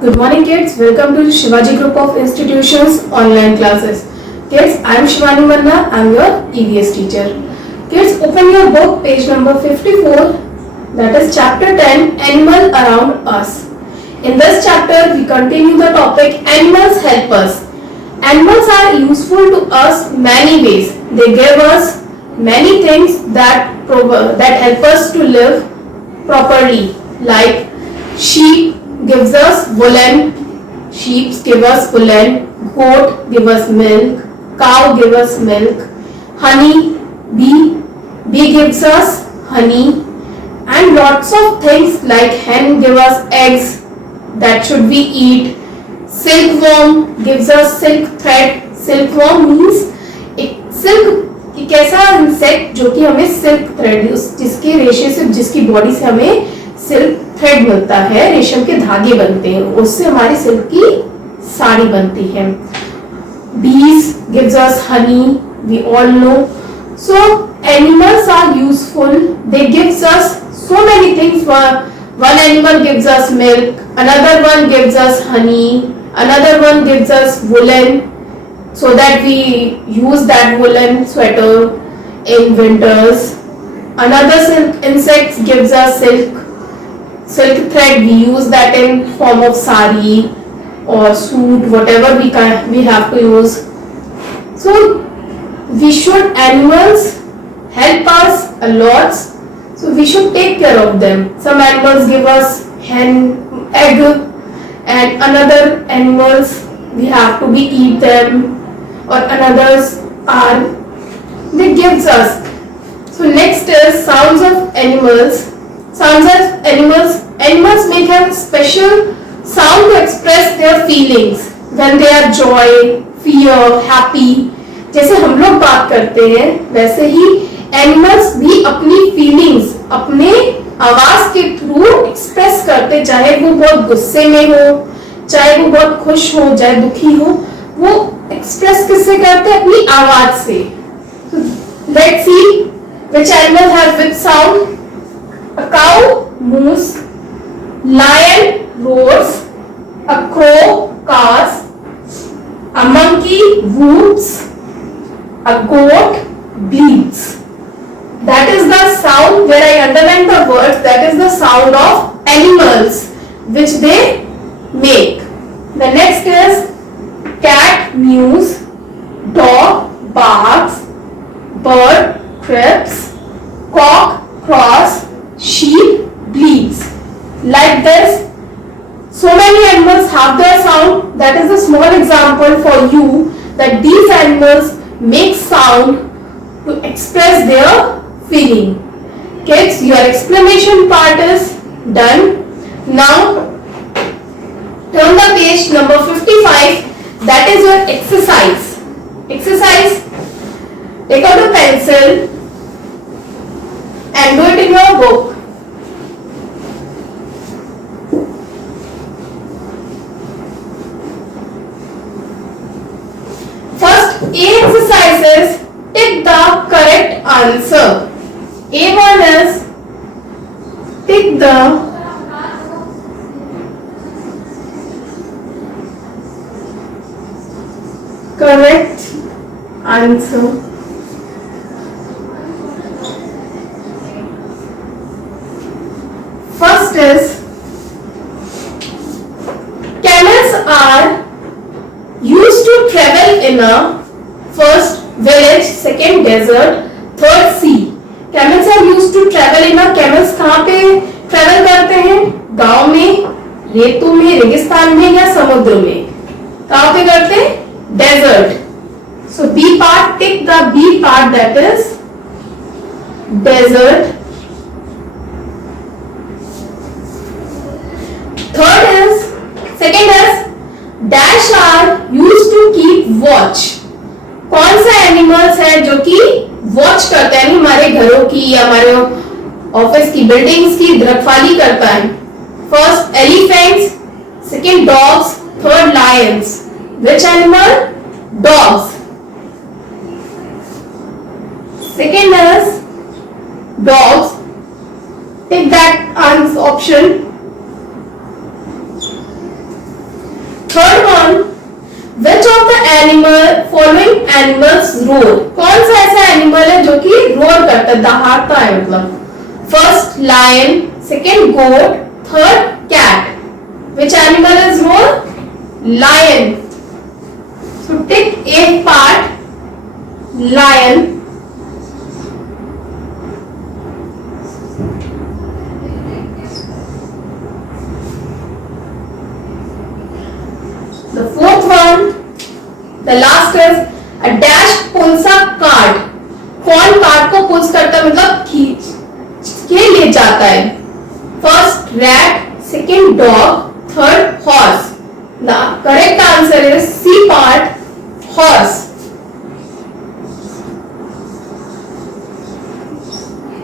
Good morning kids, welcome to Shivaji Group of Institutions online classes. Kids, I am Shivani Manna, I am your EVS teacher. Kids, open your book page number 54, that is chapter 10, Animal Around Us. In this chapter, we continue the topic Animals Help Us. Animals are useful to us many ways. They give us many things that help us to live properly, like sheep gives us woolen, sheep give us woolen, goat give us milk, cow give us milk, honey, bee gives us honey, and lots of things like hen give us eggs that should we eat. Silkworm gives us silk thread. Silkworm means एक ऐसा insect जो कि हमें silk thread, जिसके रेशे से, जिसकी body से हमें सिल्क थ्रेड मिलता है, रेशम के धागे बनते हैं, उससे हमारी सिल्क की साड़ी बनती है. Bees gives us honey, we all know. So animals are useful. They gives us so many things. One animal gives us milk, another one gives us honey, another one gives us woolen, so that we use that woolen sweater in winters. Another insect gives us silk thread. We use that in form of sari or suit, whatever we have to use. So animals help us a lot, so we should take care of them. Some animals give us egg, and another animals we have to eat them, or another's are they gives us. So next is sounds of animals. Sounds of animals make a special sound to express their feelings when they are joy, fear, happy. जैसे हम लोग बात करते हैं वैसे ही animals भी अपनी feelings अपने आवाज के थ्रू एक्सप्रेस करते, चाहे वो बहुत गुस्से में हो, चाहे वो बहुत खुश हो, चाहे दुखी हो, वो एक्सप्रेस किससे करते हैं? अपनी आवाज से. Let's see which animal have which sound. A cow moves, lion roars, a crow caws, a monkey whoops, a goat bleats. That is the sound where I underline the words. That is the sound of animals which they make. The next is cat mews, dog barks, bird chirps, cock crows, sheep bleats. Like this, so many animals have their sound. That is a small example for you that these animals make sound to express their feeling. Kids, your explanation part is done. Now turn the page number 55. That is your exercise. Exercise. Take out a pencil and do it in your book. First, A exercise is tick the correct answer. A1 is tick the correct answer. First is camels are used to travel in a first village, second desert, third sea. Camels are used to travel in a. Camels कहाँ पे travel करते हैं? गांव में, रेतों में, रेगिस्तान में या समुद्र में. कहाँ पे करते हैं? Desert. So B part, tick the B part, that is desert. Second is dash are used to keep watch. कौन सा एनिमल्स है जो कि वॉच करता है, हमारे घरों की या हमारे ऑफिस की, बिल्डिंग्स की रखवाली करता है? First elephants, second dogs, third Lions. Which animal? Dogs. Second is dogs. Tick that option. Following animals roar. कौन सा ऐसा एनिमल है जो कि रोर करता है, दहाड़ता है मतलब. First lion, second goat, third cat. Which animal is roar? Lion. So tick a part, lion. The fourth one, the last is a dash pulls a cart. कौन कार्ट को पुल्स करता है मतलब खींच के ले जाता है. First rat, second dog, third horse. The correct answer is C part, horse.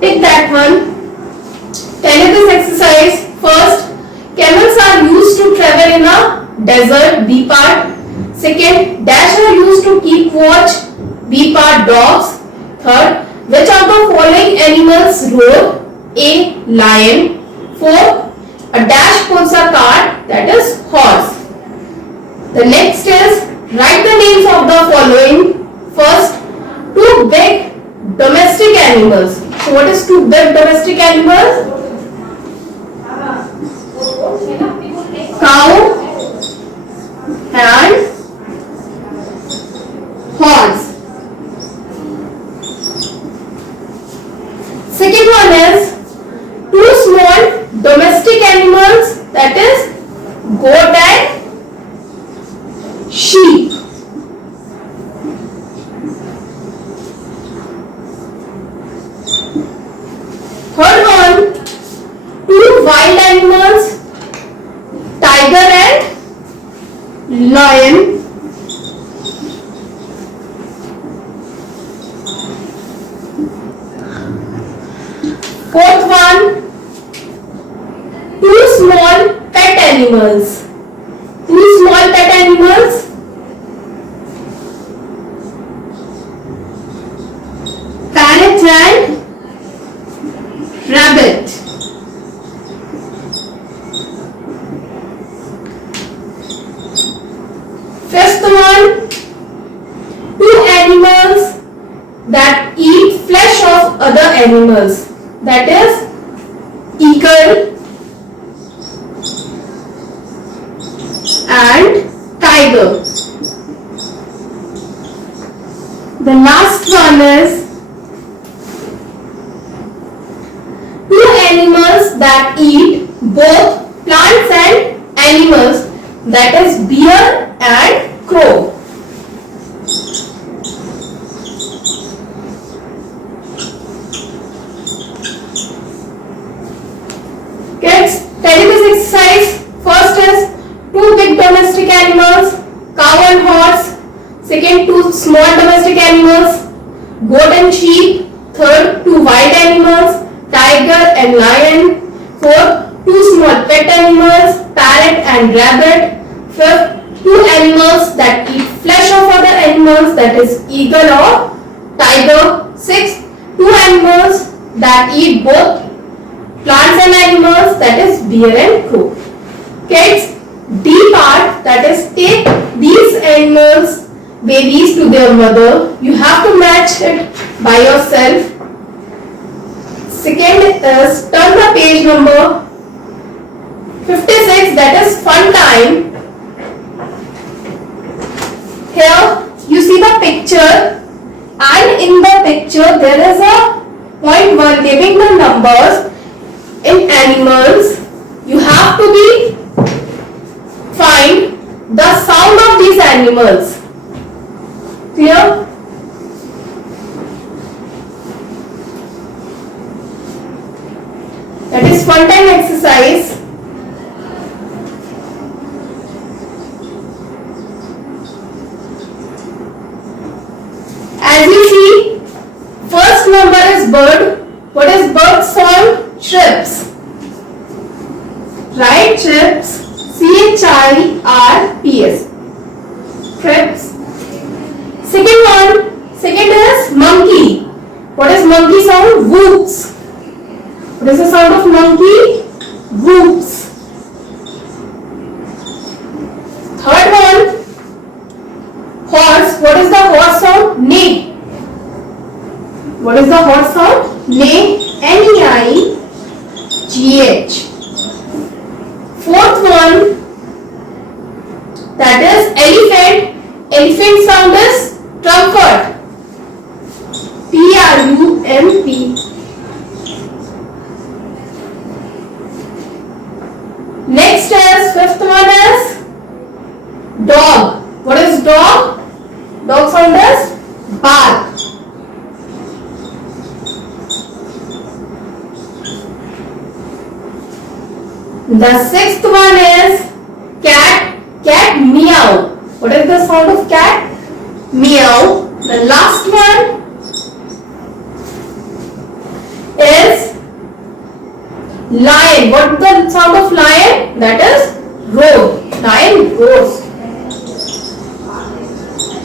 Take that one. Tell you this exercise. First, camels are used to travel in a desert, B part. Second, dash are used to keep watch, B part, dogs. Third, which of the following animals roar? A, lion. Fourth, a dash pulls a cart, that is horse. The next is write the names of the following. First, two big domestic animals. So what is two big domestic animals? Cow and horse. Second one is two small domestic animals, that is goat and sheep. Third one, two wild animals, tiger and lion. Fourth one, two small pet animals. Two small pet animals. Parrot and rabbit. Fifth one, two animals that eat flesh of other animals, that is eagle and tiger. The last one is two animals that eat both plants and animals, that is bear and crow. Kids, tell you this exercise. First is two big domestic animals, cow and horse. Second, two small domestic animals, goat and sheep. Third, two wild animals, tiger and lion. Fourth, two small pet animals, parrot and rabbit. Fifth, two animals that eat flesh of other animals, that is eagle or tiger. Sixth, two animals that eat both plants and animals, that is bear and crow. Kids, D part, that is take these animals, babies, to their mother. You have to match it by yourself. Second is turn the page number 56, that is fun time. Here you see the picture, and in the picture there is a point 1 giving the numbers in animals. You have to be find the sound of these animals. Clear? That is fun time exercise. As you see, first number is bird. What is bird sound? Chirps. Right? Chirps. C-H-I-R-P-S. Chirps. Second one. Second is monkey. What is monkey sound? Whoops. What is the sound of monkey? Whoops. Third one. Horse. What is What is the hot sound? Neigh. Neigh. Fourth one, that is elephant. Elephant sound is trumpet. Trump. Next is fifth one is dog. What is dog? Dog sound is bark. The sixth one is cat. Cat meow. What is the sound of cat? Meow. The last one is lion. What is the sound of lion? That is roar. Lion roars.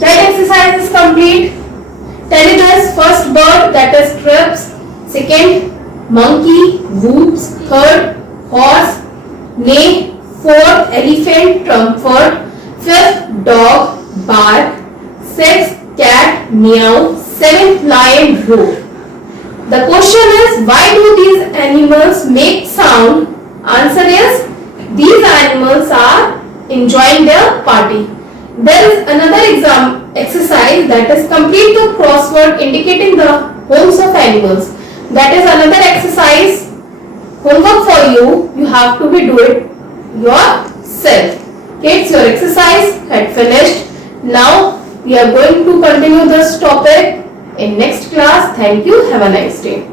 That exercise is complete. Tell it as first bird, that is trips. Second, monkey, whoops. Third, horse, neigh. Fourth, elephant, trumpet. Fifth, dog, bark. Sixth, cat, meow. Seventh, lion, roar. The question is, why do these animals make sound? Answer is, these animals are enjoying their party. There is another exercise, that is complete the crossword indicating the homes of animals. That is another exercise, homework for you. You have to do it yourself. Kids, your exercise had finished. Now we are going to continue this topic in next class. Thank you. Have a nice day.